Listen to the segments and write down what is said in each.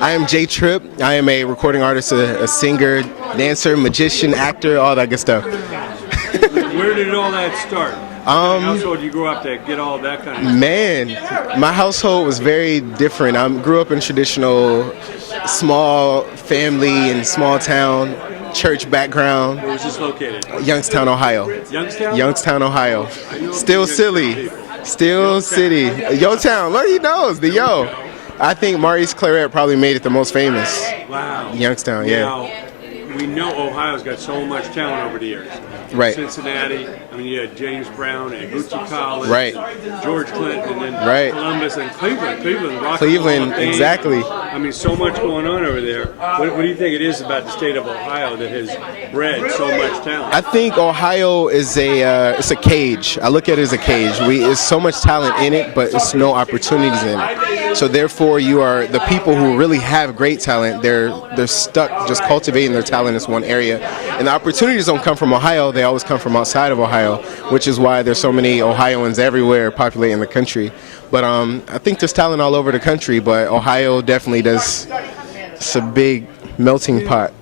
I am TRIPP. I am a recording artist, a singer, dancer, magician, actor, all that good stuff. Where did all that start? What household did you grow up to get all that kind of stuff? Man, my household was very different. I grew up in traditional small family and small town church background. Where was this located? Youngstown, Ohio. Youngstown? Youngstown, Ohio. Still silly. Still city. Yo town. Look, he knows the yo. I think Maurice Claret probably made it the most famous. Wow. Youngstown, yeah. Now, we know Ohio's got so much talent over the years. Right. Cincinnati, I mean, you had James Brown and Bootsy Collins, right. George Clinton, and then right. Columbus and Cleveland. Cleveland, exactly. I mean, so much going on over there. What do you think it is about the state of Ohio that has bred so much talent? I think Ohio is it's a cage. I look at it as a cage. There's so much talent in it, but it's no opportunities in it. So therefore, you are the people who really have great talent. They're stuck just cultivating their talent in one area, and the opportunities don't come from Ohio. They always come from outside of Ohio, which is why there's so many Ohioans everywhere populating the country. But I think there's talent all over the country, but Ohio definitely does. It's a big melting pot.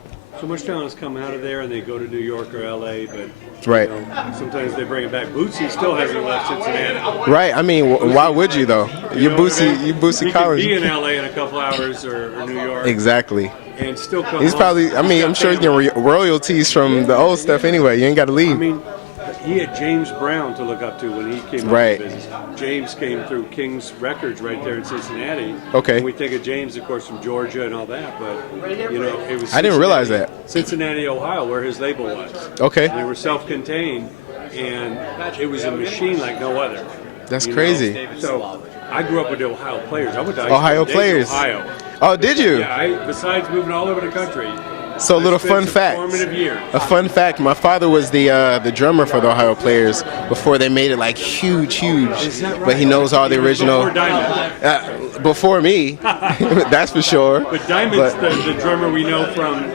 So much talent has come out of there, and they go to New York or LA, but right. Sometimes they bring it back. Bootsy still hasn't left Cincinnati. Right. I mean, why would you though? You Bootsy Collins. He could be in LA in a couple hours or New York. Exactly. And still come He's home. probably. I mean, I'm sure you get royalties from the old stuff anyway. You ain't got to leave. I mean, he had James Brown to look up to when he came right. into business. James came through King's Records right there in Cincinnati. Okay. And we think of James, of course, from Georgia and all that, but you know, it was. I didn't realize that. Cincinnati, Ohio, where his label was. Okay. They were self-contained, and it was a machine like no other. That's crazy. So I grew up with the Ohio Players. I went to Ohio Players. Ohio. Oh, did you? Yeah. Besides moving all over the country. So a little fun fact. A fun fact. My father was the drummer for the Ohio Players before they made it like huge. Is that right? But he knows all the original. Before Diamond. Before me, that's for sure. But Diamond's the drummer we know from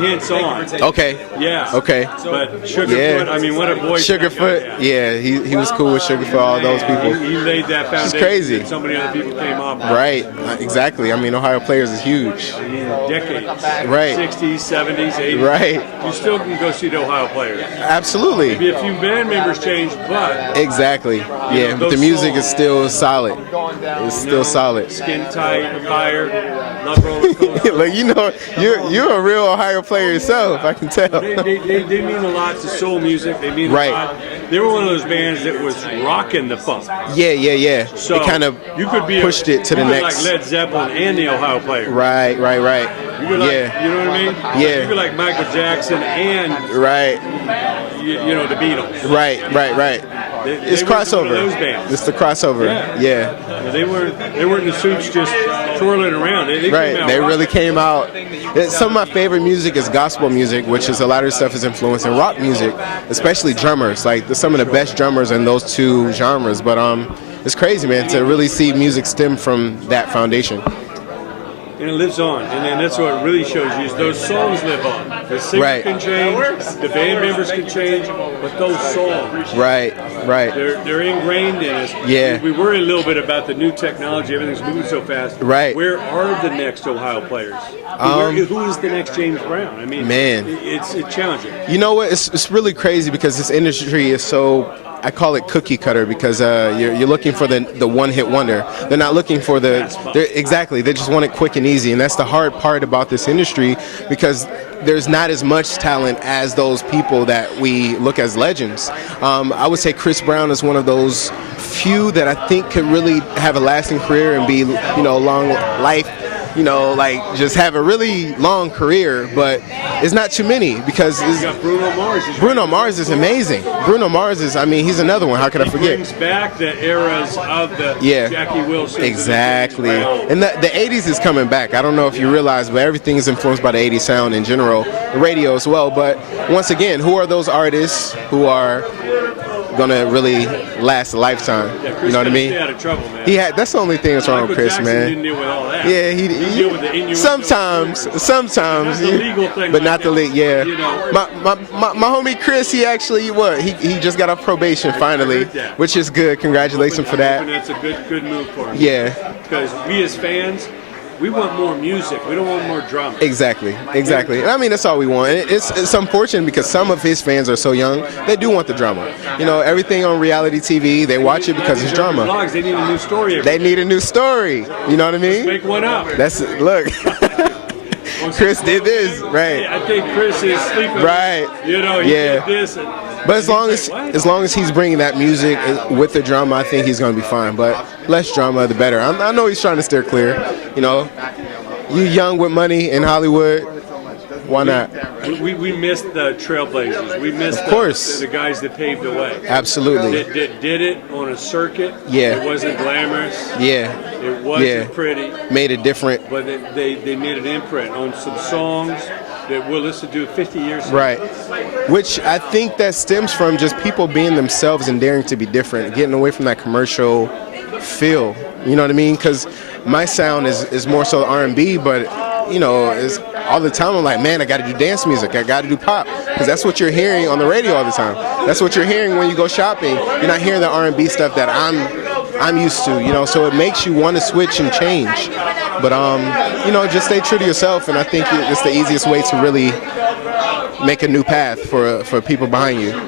Hints On. Okay. Yeah. Okay. But Sugarfoot, I mean, what a voice. Sugarfoot, yeah, he was cool with Sugarfoot, all those people. He laid that foundation. It's crazy. And so many other people came up. Right, exactly. I mean, Ohio Players is huge. I mean, decades. Right. 60s, 70s, 80s. Right. You still can go see the Ohio Players. Absolutely. Maybe a few band members changed, but. Exactly. Yeah, but the music is still solid. It's still solid. Skin Tight, Fire, Love Roller Coaster. Like, you know, you're a real Ohio player yourself, I can tell. They mean a lot to soul music. They mean a lot. They were one of those bands that was rocking the funk. Yeah. So it kind of you could be pushed it to the next. Like Led Zeppelin and the Ohio Players. Right. You could Yeah. You know what I mean? Yeah. You could like Michael Jackson and you know the Beatles. Right. It's crossover. One of those bands. It's the crossover. Yeah. They weren't in the suits just twirling around. They right. Came out they rocking. really came out. Some of my favorite music is gospel music, which is a lot of stuff is influencing rock music, especially drummers. Like some of the best drummers in those two genres. But it's crazy, man, to really see music stem from that foundation. And it lives on, and then that's what it really shows you is those songs live on. The singer can change, the band members can change, but those songs, right, they're ingrained in us. Yeah, we worry a little bit about the new technology. Everything's moving so fast. Right. Where are the next Ohio Players? Who is the next James Brown? I mean, man, it's challenging. You know what? It's really crazy because this industry is so. I call it cookie cutter because you're looking for the one-hit wonder. They're not looking for exactly. They just want it quick and easy, and that's the hard part about this industry because there's not as much talent as those people that we look as legends. I would say Chris Brown is one of those few that I think could really have a lasting career and be long life. Like just have a really long career, but it's not too many because you got Bruno Mars. Bruno Mars is amazing. Bruno Mars is, he's another one. How could I forget? He brings back the eras of the Jackie Wilson. Exactly. And the 80s is coming back. I don't know if you realize, but everything is influenced by the 80s sound in general, the radio as well. But once again, who are those artists who are gonna really last a lifetime? Yeah, you know what I mean? Stay out of trouble, man. That's the only thing that's wrong with Chris, Jackson man. Didn't deal with all that. Yeah, he deal with the innuendo. Sometimes, not the legal thing, but not the legal. Yeah, my homie Chris, he actually he just got off probation finally, which is good. Congratulations for that. That's a good move for him. Yeah, because we as fans, We want more music. We don't want more drama. Exactly. I mean, that's all we want. It's unfortunate because some of his fans are so young, they do want the drama. You know, everything on reality TV, they watch it because it's drama. Vlogs, they need a new story. They need a new story. You know what I mean? Make one up. Look. Chris did this, right? I think Chris is sleeping. Right. You know, he did this. But as long as he's bringing that music with the drama, I think he's going to be fine. But less drama, the better. I know he's trying to steer clear. You know, you young with money in Hollywood, why not? We missed the trailblazers. We missed the guys that paved the way. Absolutely. That did it on a circuit. Yeah. It wasn't glamorous. Yeah. It wasn't pretty. Made it different. But they made an imprint on some songs that we'll listen to 50 years ago. Right. Which I think that stems from just people being themselves and daring to be different, getting away from that commercial feel. You know what I mean? Because my sound is more so R&B, but you know, all the time I'm like, man, I got to do dance music. I got to do pop, because that's what you're hearing on the radio all the time. That's what you're hearing when you go shopping. You're not hearing the R&B stuff that I'm used to. You know, so it makes you want to switch and change. But you know, just stay true to yourself, and I think it's the easiest way to really make a new path for people behind you.